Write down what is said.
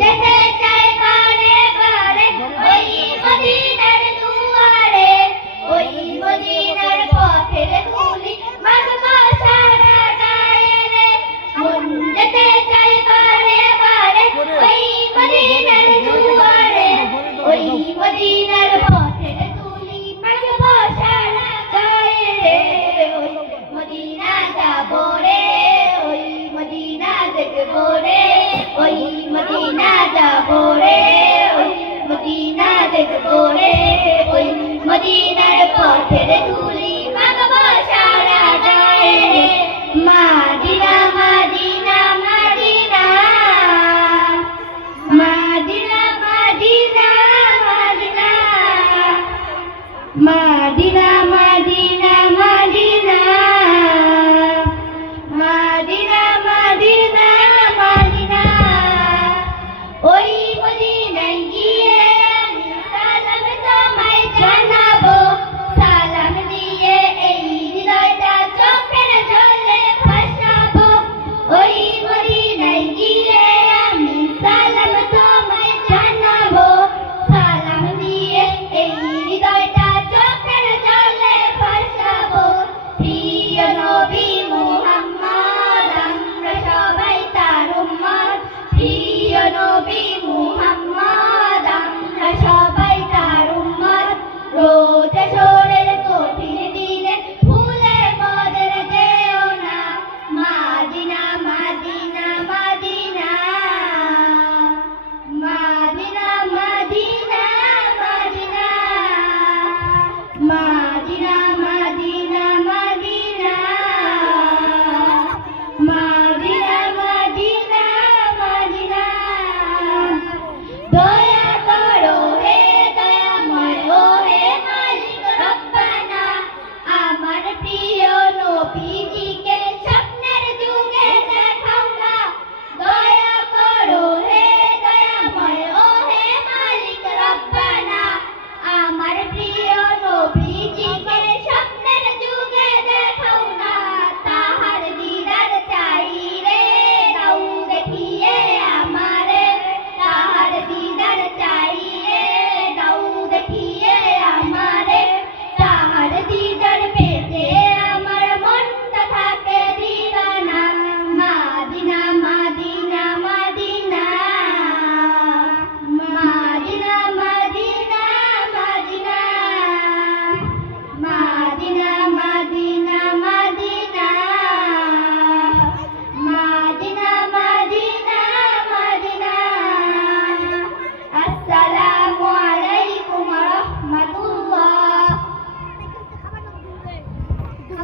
যেতে চাই বারে বারে। সেদ করে ওই মদিনার পথের ধুলি মাগব সারা যায় রে মাদিনা মাদিনা মাদিনা মাদিনা মাদিনা মাদিনা মাদিনা